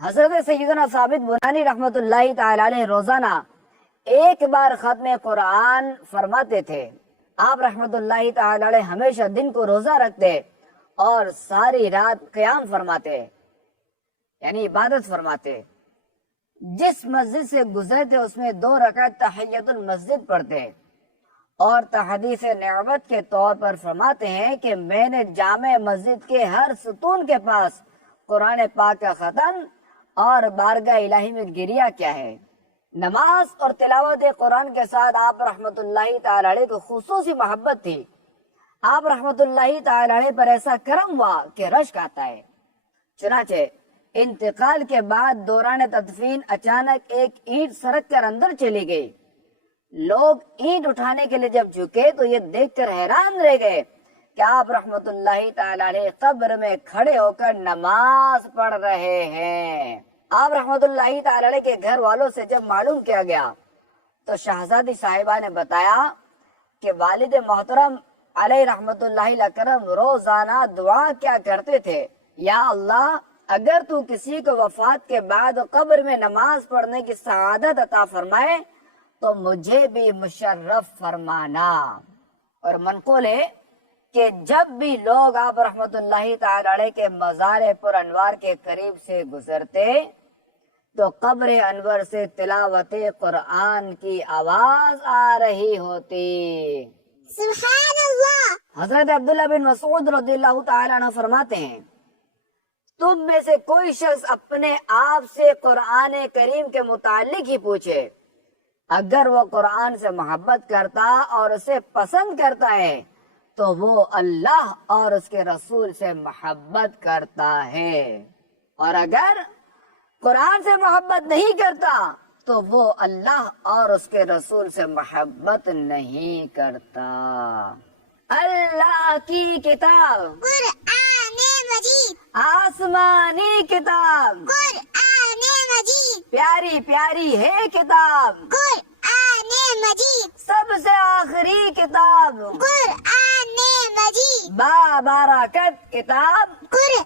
حضرت سیدنا ثابت بنانی رحمت اللہ تعالی علیہ روزانہ ایک بار ختم قرآن فرماتے تھے۔ آپ رحمت اللہ تعالی علیہ ہمیشہ دن کو روزہ رکھتے اور ساری رات قیام فرماتے، یعنی عبادت فرماتے۔ جس مسجد سے گزرتے اس میں 2 رکعت تحیت المسجد پڑھتے اور تحدیث نعمت کے طور پر فرماتے ہیں کہ میں نے جامع مسجد کے ہر ستون کے پاس قرآن پاک کا ختم اور بارگاہ الہی میں گریہ کیا ہے۔ نماز اور تلاوت قرآن کے ساتھ آپ رحمت اللہ تعالی علیہ کو خصوصی محبت تھی۔ آپ رحمت اللہ تعالی علیہ پر ایسا کرم ہوا کہ رشک آتا ہے۔ چنانچہ انتقال کے بعد دوران تدفین اچانک ایک اینٹ سرک کر اندر چلی گئی۔ لوگ اینٹ اٹھانے کے لیے جب جھکے تو یہ دیکھ کر حیران رہ گئے کہ آپ رحمت اللہ تعالی علیہ قبر میں کھڑے ہو کر نماز پڑھ رہے ہیں۔ آپ رحمت اللہ تعالی علیہ کے گھر والوں سے جب معلوم کیا گیا تو شہزادی صاحبہ نے بتایا کہ والد محترم علیہ رحمت اللہ اکرم روزانہ دعا کیا کرتے تھے، یا اللہ اگر تو کسی کو وفات کے بعد قبر میں نماز پڑھنے کی سعادت عطا فرمائے تو مجھے بھی مشرف فرمانا۔ اور منقول ہے کہ جب بھی لوگ آپ رحمت اللہ تعالی علیہ کے مزار پر انوار کے قریب سے گزرتے تو قبر انور سے تلاوت قرآن کی آواز آ رہی ہوتی۔ سبحان اللہ۔ حضرت عبداللہ بن مسعود رضی اللہ تعالی عنہ فرماتے ہیں، تم میں سے کوئی شخص اپنے آپ سے قرآن کریم کے متعلق ہی پوچھے، اگر وہ قرآن سے محبت کرتا اور اسے پسند کرتا ہے تو وہ اللہ اور اس کے رسول سے محبت کرتا ہے، اور اگر قرآن سے محبت نہیں کرتا تو وہ اللہ اور اس کے رسول سے محبت نہیں کرتا۔ اللہ کی کتاب قرآن مجید، آسمانی کتاب، قرآن مجید، پیاری پیاری ہے کتاب، قرآن مجید، سب سے آخری کتاب، قرآن مجید، بابرکت کتاب، قرآن